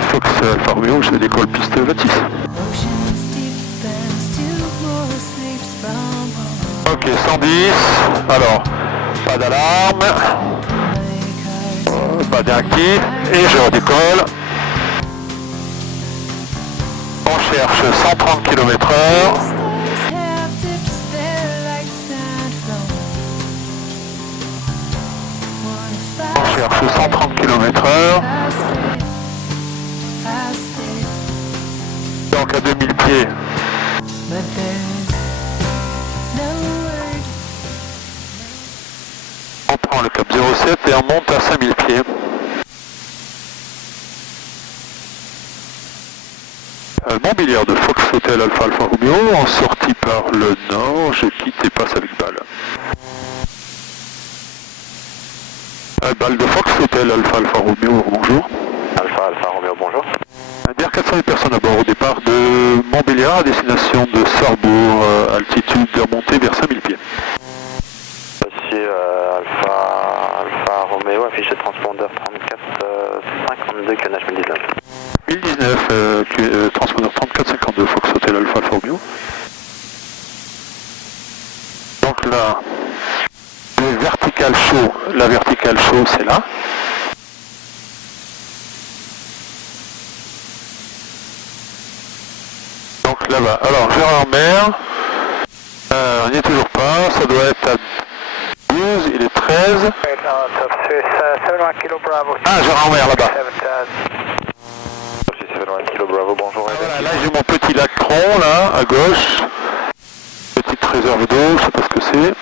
Fox Alfa Romeo, je décolle piste 26. Ok, 110. Alors, pas d'alarme. Pas d'actif. Et je redécolle. On cherche 130 km/h. On cherche 130 km/h. Donc à 2000 pieds. On prend le cap 07 et on monte à 5000 pieds. Montbéliard de Fox Hotel Alpha Alfa Romeo, en sortie par le nord, je quitte et passe avec balle. Balle de Fox Hotel Alpha Alfa Romeo, bonjour. Alpha Alfa Romeo, bonjour. Dire 400 personnes à bord au départ de Montbéliard à destination de Sarrebourg, altitude de remontée vers 5000 pieds. Monsieur Alpha Romeo, affiché transpondeur 3452, QNH 1019. 1019, transpondeur 3452, Fox Hotel Alpha Alfa Romeo. Donc là, le vertical chaud, la verticale chaud c'est là. Donc là-bas, alors Gérardmer, on n'y est toujours pas, ça doit être à 12, il est 13. Ah, Gérardmer là-bas. Bonjour. Voilà, là j'ai mon petit lac Cron là, à gauche. Petite réserve d'eau, je sais pas ce que c'est.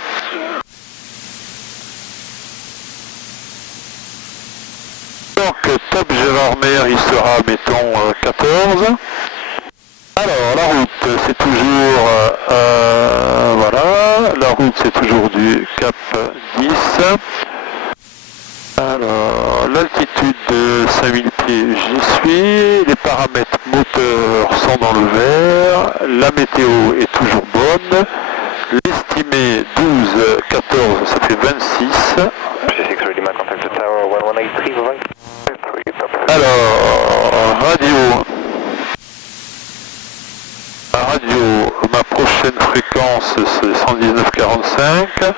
Donc top Gérardmer, il sera mettons 14. Alors la route c'est toujours voilà, la route c'est toujours du cap 10. Alors l'altitude de 5000 pieds j'y suis, les paramètres moteurs sont dans le vert, la météo est toujours bonne, l'estimé 12, 14 ça fait 26. Alors radio, ma prochaine fréquence c'est 119.45,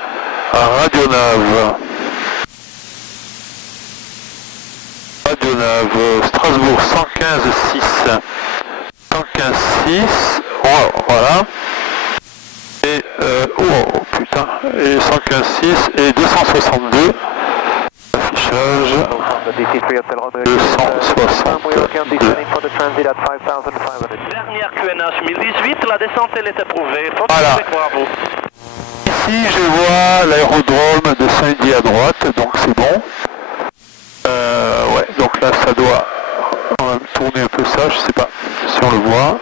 Radionav Strasbourg 115.6, 115.6, oh, voilà, et oh putain, et 115.6 et 262, affichage 262. Dernière QNH 1018, la descente elle est approuvée. Voilà. Ici je vois l'aérodrome de Saint-Dié à droite, donc c'est bon. Ouais, donc là ça doit quand même tourner un peu ça, je sais pas si on le voit.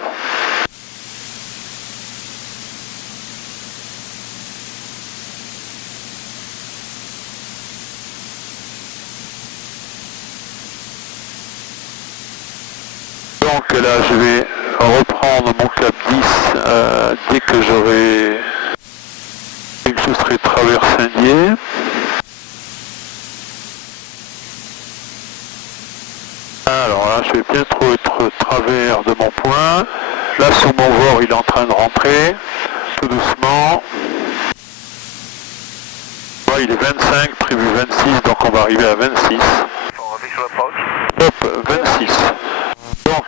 Donc là je vais reprendre mon cap 10 dès que je serai travers Saint-Dié. Alors là je vais bientôt être travers de mon point. Là sur mon VOR il est en train de rentrer tout doucement. Ouais, il est 25, prévu 26, donc on va arriver à 26. Hop, 26. Donc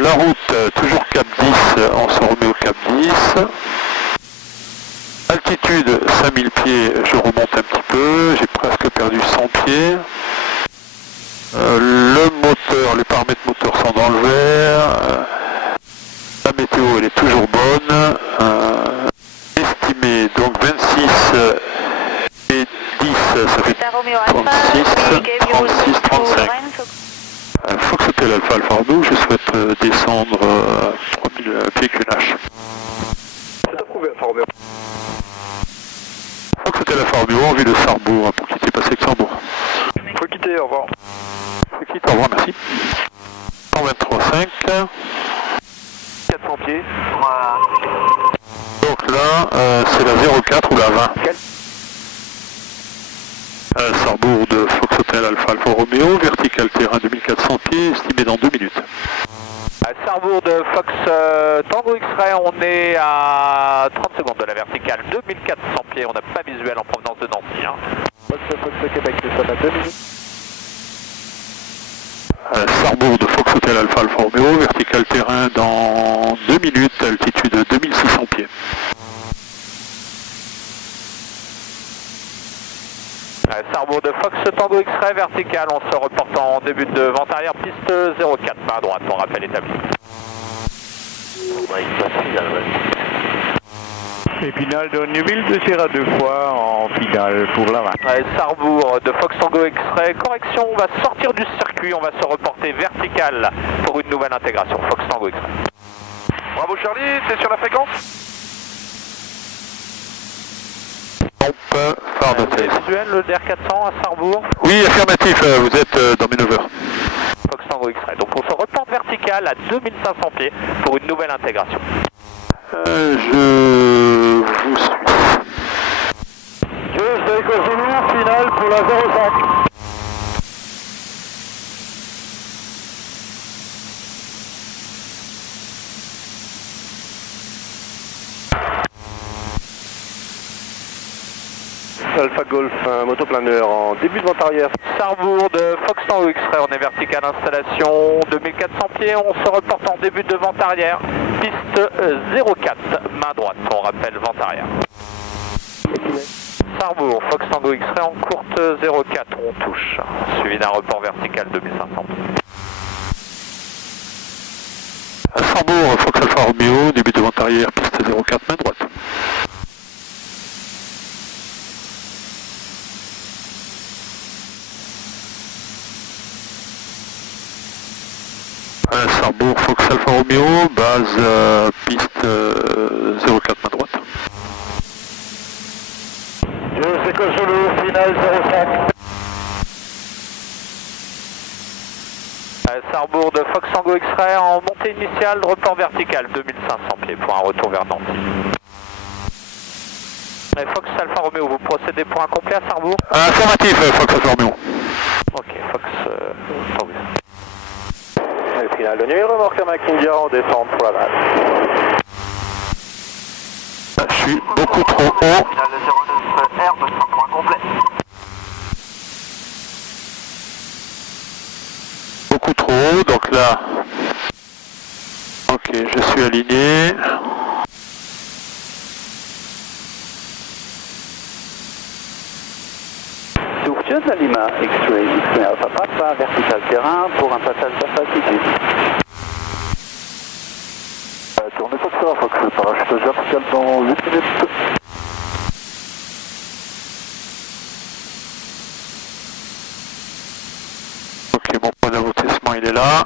la route, toujours cap 10, on se remet au cap 10. Altitude 5000 pieds, je remonte un petit peu, j'ai presque perdu 100 pieds. Le moteur, les paramètres moteurs sont dans le vert. La météo elle est toujours bonne. Estimé donc 26 et 10, ça fait 36, 35. Fox Hotel Alpha Alfa Romeo, je souhaite descendre 3000 pieds QNH. C'est approuvé, Alfa Romeo. Fox Hotel Alfa Romeo, en vue de Sarrebourg, pour quitter passer Luxembourg. Faut quitter, au revoir. Faut quitter, au revoir, merci. 123.5. 400 pieds. Donc là, c'est la 04 ou la 20. Sarrebourg de Fox Hotel Alpha Alfa Romeo, vertical terrain 2400 pieds, estimé dans 2 minutes. Sarrebourg de Fox Tango X-Ray, on est à 30 secondes de la verticale, 2400 pieds, on n'a pas visuel en provenance de Nancy. Hein. Fox Québec, nous sommes à 2 minutes. Sarrebourg de Fox Hotel Alpha Alfa Romeo, vertical terrain dans 2 minutes, altitude 2600 pieds. Sarrebourg de Fox Tango X-Ray, vertical, on se reporte en début de vente arrière, piste 04, main à droite, on rappelle établi. Et finale de Newville de Sierra 2 fois en finale pour la 20. Sarrebourg de Fox Tango X-Ray, correction, on va sortir du circuit, on va se reporter vertical pour une nouvelle intégration, Fox Tango X-Ray. Bravo Charlie, t'es sur la fréquence? Pompe, phare de tête. Visuel, le DR400 à Sarrebourg. Oui, affirmatif, vous êtes dans mes 9 heures. Fox Tango X-Ray. Donc on se reporte vertical à 2500 pieds pour une nouvelle intégration. Je vous suis. Éco Zulu, finale pour la 05. Alpha Golf, motoplaneur en début de vente arrière. Sarrebourg de Fox Tango X-Ray, on est vertical installation 2400 pieds, on se reporte en début de vente arrière, piste 04, main droite, on rappelle vente arrière. Sarrebourg, Fox Tango X-Ray en courte 04, on touche, suivi d'un report vertical 2500 pieds. Sarrebourg, Fox Alfa Romeo, début de vente arrière, piste 04, main droite. Sarrebourg, Fox Alfa Romeo, base piste 04, main droite. Éco Zulu, finale 05. Sarrebourg de Fox Tango X-Ray en montée initiale, report vertical 2500 pieds pour un retour vers Nancy. Fox Alfa Romeo, vous procédez pour un complet à Sarrebourg? Affirmatif, Fox Alfa Romeo. Ok, Fox Tango. Finale de nuit, remorque à Mac-India en descente pour la base. Je suis beaucoup trop haut. Finale de 09 R, point complet. Beaucoup trop haut, donc là. Ok, je suis aligné. Souffleuse à Lima, X-Ray Alpha Papa, vertical terrain pour un passage basse altitude. Tournez Fox Alpha Fox, parachutage vertical dans 8 minutes. Ok, mon point d'aboutissement il est là.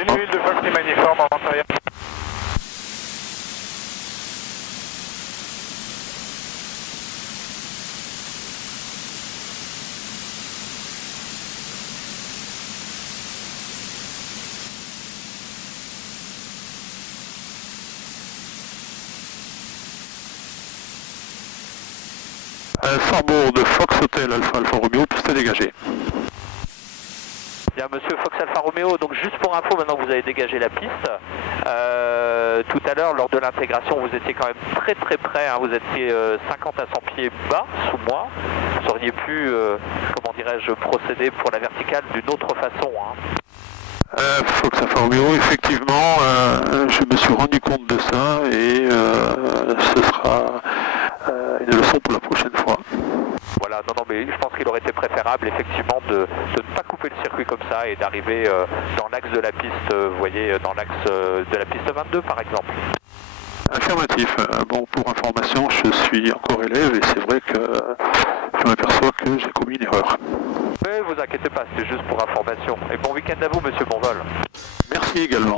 Une huile de Fox Magniforme en vente arrière. Sarrebourg de Fox Hotel Alpha Alfa Romeo, piste dégagée. Bien, monsieur Fox Alfa Romeo, donc juste pour info, maintenant que vous avez dégagé la piste, tout à l'heure, lors de l'intégration, vous étiez quand même très très près, hein, vous étiez 50 à 100 pieds bas, sous moi. Vous auriez pu, comment dirais-je, procéder pour la verticale d'une autre façon. Hein. Fox Alfa Romeo, effectivement, je me suis rendu compte de ça et ce sera une leçon pour la prochaine fois. Voilà, non, mais je pense qu'il aurait été préférable effectivement de ne pas couper le circuit comme ça et d'arriver dans l'axe de la piste, vous voyez, dans l'axe de la piste 22 par exemple. Affirmatif. Bon, pour information, je suis encore élève et c'est vrai que je m'aperçois que j'ai commis une erreur. Mais vous inquiétez pas, c'était juste pour information. Et bon week-end à vous, monsieur Bonvol. Merci également.